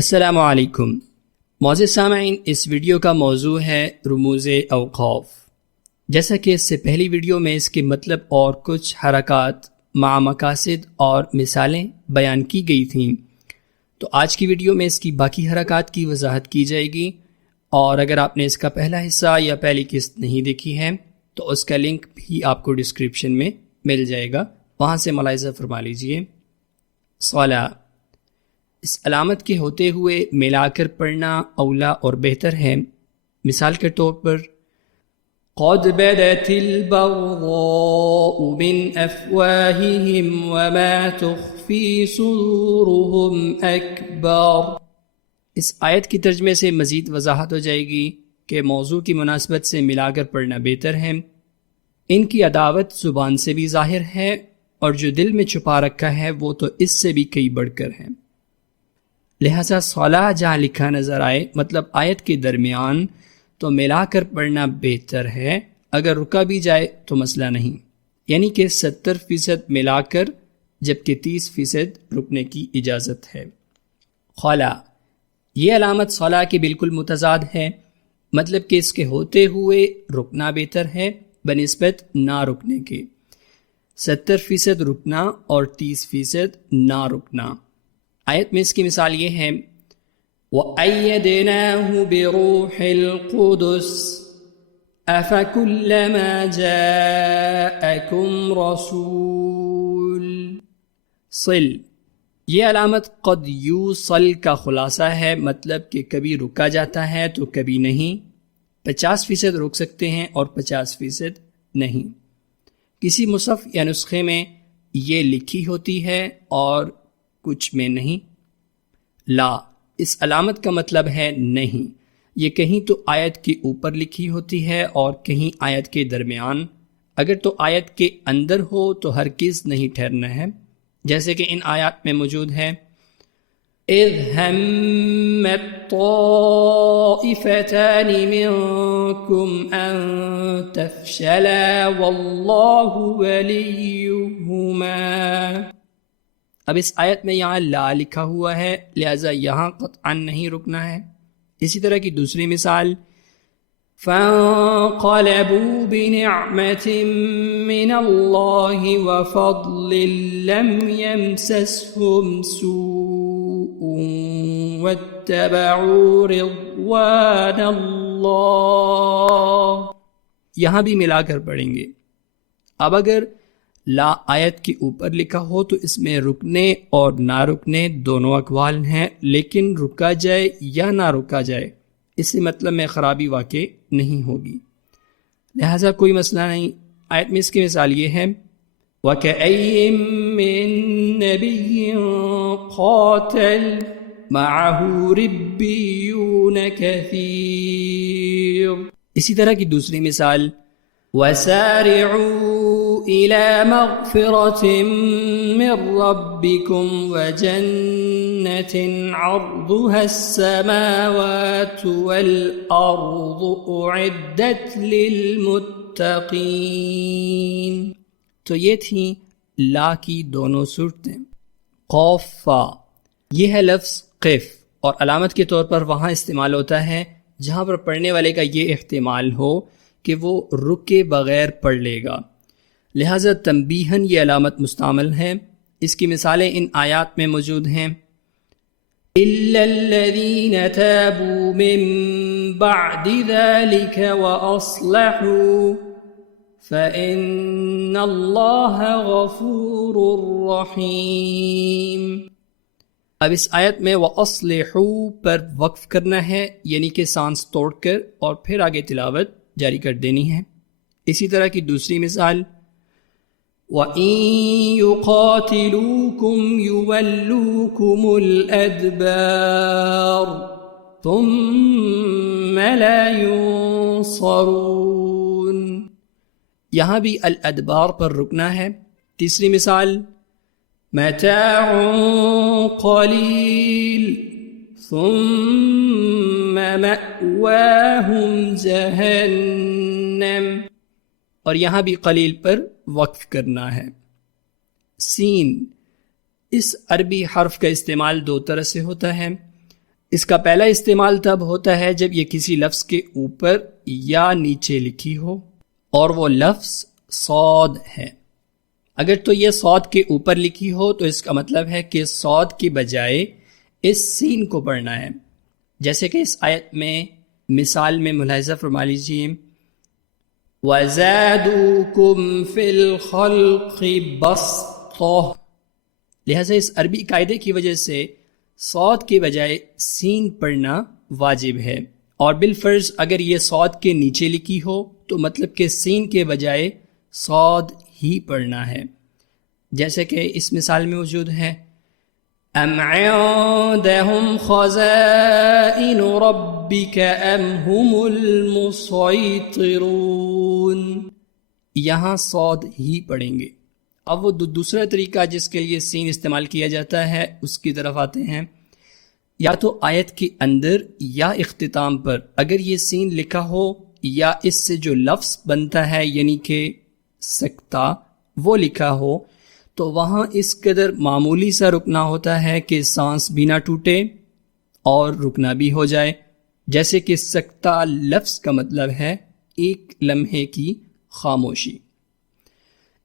السلام علیکم معزز سامعین، اس ویڈیو کا موضوع ہے رموز اوقاف۔ جیسا کہ اس سے پہلی ویڈیو میں اس کے مطلب اور کچھ حرکات مع مقاصد اور مثالیں بیان کی گئی تھیں، تو آج کی ویڈیو میں اس کی باقی حرکات کی وضاحت کی جائے گی، اور اگر آپ نے اس کا پہلا حصہ یا پہلی قسط نہیں دیکھی ہے تو اس کا لنک بھی آپ کو ڈسکرپشن میں مل جائے گا، وہاں سے ملاحظہ فرما لیجئے۔ صلاح، اس علامت کے ہوتے ہوئے ملا کر پڑھنا اولا اور بہتر ہے۔ مثال کے طور پر قد بدت البغضاء من افواههم وما تخفي صدورهم اکبر۔ اس آیت کی ترجمے سے مزید وضاحت ہو جائے گی کہ موضوع کی مناسبت سے ملا کر پڑھنا بہتر ہے۔ ان کی عداوت زبان سے بھی ظاہر ہے، اور جو دل میں چھپا رکھا ہے وہ تو اس سے بھی کئی بڑھ کر ہے۔ لہذا صلاح جہاں لکھا نظر آئے، مطلب آیت کے درمیان، تو ملا کر پڑھنا بہتر ہے۔ اگر رکا بھی جائے تو مسئلہ نہیں، یعنی کہ 70% ملا کر جبکہ 30% رکنے کی اجازت ہے۔ خلا، یہ علامت صلاح کے بالکل متضاد ہے، مطلب کہ اس کے ہوتے ہوئے رکنا بہتر ہے بنسبت نہ رکنے کے۔ 70% رکنا اور 30% نہ رکنا۔ آیت میں اس کی مثال یہ ہے وَأَيَّدْنَاهُ بِرُوحِ الْقُدُسِ أَفَكُلَّمَا جَاءَكُمْ رَسُولٌ۔ صل، یہ علامت قد یوصل کا خلاصہ ہے، مطلب کہ کبھی رکا جاتا ہے تو کبھی نہیں۔ 50% رک سکتے ہیں اور 50% نہیں۔ کسی مصحف یا نسخے میں یہ لکھی ہوتی ہے اور کچھ میں نہیں۔ لا، اس علامت کا مطلب ہے نہیں، یہ کہیں تو آیت کے اوپر لکھی ہوتی ہے اور کہیں آیت کے درمیان۔ اگر تو آیت کے اندر ہو تو ہرگز نہیں ٹھہرنا ہے، جیسے کہ ان آیات میں موجود ہے اِذْ هَمَّتْ طَائِفَتَانِ مِنْكُمْ أَن تَفْشَلَا وَاللَّهُ وَلِيُّهُمَا۔ اب اس آیت میں یہاں لا لکھا ہوا ہے، لہذا یہاں قطعاً نہیں رکنا ہے۔ اسی طرح کی دوسری مثال فَانْقَلَبُوا بِنِعْمَةٍ مِّنَ اللَّهِ وَفَضْلٍ لَّمْ يَمْسَسْهُمْ سُوءٌ وَاتَّبَعُوا رِضْوَانَ اللَّهِ۔ یہاں بھی ملا کر پڑھیں گے۔ اب اگر لا آیت کے اوپر لکھا ہو تو اس میں رکنے اور نہ رکنے دونوں اقوال ہیں، لیکن رکا جائے یا نہ رکا جائے اس سے مطلب میں خرابی واقع نہیں ہوگی، لہذا کوئی مسئلہ نہیں۔ آیت میں اس کی مثال یہ ہے وَكَأَيٍّ مِّن نَّبِيٍّ قَاتَلَ مَعَهُ رِبِّيُّونَ كَثِيرٌ۔ اسی طرح کی دوسری مثال وَسَارِعُوا إِلَى مَغْفِرَةٍ مِّن رَّبِّكُمْ وَجَنَّةٍ عَرْضُهَا السَّمَاوَاتُ وَالْأَرْضُ أُعِدَّتْ لِلْمُتَّقِينَ۔ تو یہ تھیں لا کی دونوں صورتیں۔ قوف فا، یہ ہے لفظ قف، اور علامت کے طور پر وہاں استعمال ہوتا ہے جہاں پر پڑھنے والے کا یہ احتمال ہو کہ وہ رکے بغیر پڑھ لے گا، لہذا تنبیہاً یہ علامت مستعمل ہے۔ اس کی مثالیں ان آیات میں موجود ہیں إِلَّا الَّذِينَ تَابُوا مِن بَعْدِ ذَلِكَ وَأَصْلَحُوا فَإِنَّ اللَّهَ غَفُورٌ رَّحِيمٌ۔ اب اس آیت میں وَأَصْلِحُوا پر وقف کرنا ہے، یعنی کہ سانس توڑ کر اور پھر آگے تلاوت جاری کر دینی ہے۔ اسی طرح کی دوسری مثال وَإِن يُقَاتِلُوكُمْ يُوَلُّوكُمُ الْأَدْبَارَ ثُمَّ لَا يُنصَرُونَ۔ یہاں بھی الادبار پر رکنا ہے۔ تیسری مثال مَتَاعٌ قَلِيلٌ ثُمَّ مَأْوَاهُمْ جَهَنَّمُ، اور یہاں بھی قلیل پر وقف کرنا ہے۔ سین، اس عربی حرف کا استعمال دو طرح سے ہوتا ہے۔ اس کا پہلا استعمال تب ہوتا ہے جب یہ کسی لفظ کے اوپر یا نیچے لکھی ہو اور وہ لفظ صاد ہے۔ اگر تو یہ صاد کے اوپر لکھی ہو تو اس کا مطلب ہے کہ صاد کی بجائے اس سین کو پڑھنا ہے، جیسے کہ اس آیت میں مثال میں ملاحظہ فرما لیجیے، وَزَادُوكُمْ فِي الْخَلْقِ بَسْطَةً۔ لہٰذا اس عربی قاعدے کی وجہ سے صاد کے بجائے سین پڑھنا واجب ہے، اور بالفرض اگر یہ صاد کے نیچے لکھی ہو تو مطلب کہ سین کے بجائے صاد ہی پڑھنا ہے، جیسے کہ اس مثال میں موجود ہے، أَمْ عِندَهُمْ خَزَائِنُ رَبِّكَ أَمْ هُمُ الْمُصَيْطِرُونَ۔ یہاں صاد ہی پڑھیں گے۔ اب وہ دوسرا طریقہ جس کے لیے سین استعمال کیا جاتا ہے اس کی طرف آتے ہیں۔ یا تو آیت کے اندر یا اختتام پر اگر یہ سین لکھا ہو یا اس سے جو لفظ بنتا ہے یعنی کہ سکتہ وہ لکھا ہو تو وہاں اس قدر معمولی سا رکنا ہوتا ہے کہ سانس بھی نہ ٹوٹے اور رکنا بھی ہو جائے، جیسے کہ سکتہ لفظ کا مطلب ہے ایک لمحے کی خاموشی۔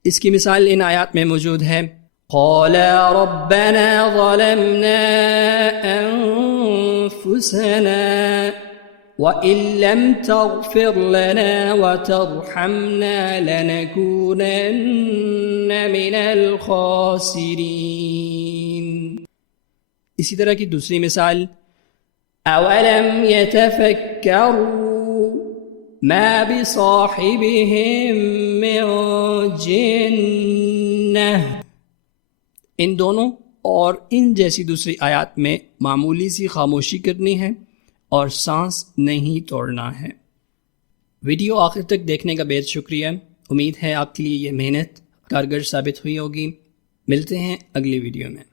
اس کی مثال ان آیات میں موجود ہے، قَالَا رَبَّنَا ظَلَمْنَا أَنفُسَنَا وَإِن لَّمْ تَغْفِرْ لَنَا وَتَرْحَمْنَا لَنَكُونَنَّ مِنَ الْخَاسِرِينَ۔ اسی طرح کی دوسری مثال، أَوَلَمْ يَتَفَكَّرُوا مَا بِصَاحِبِهِم مِّن جِنَّةٍ۔ ان دونوں اور ان جیسی دوسری آیات میں معمولی سی خاموشی کرنی ہے اور سانس نہیں توڑنا ہے۔ ویڈیو آخر تک دیکھنے کا بہت شکریہ، امید ہے آپ کے لیے یہ محنت کارگر ثابت ہوئی ہوگی۔ ملتے ہیں اگلی ویڈیو میں۔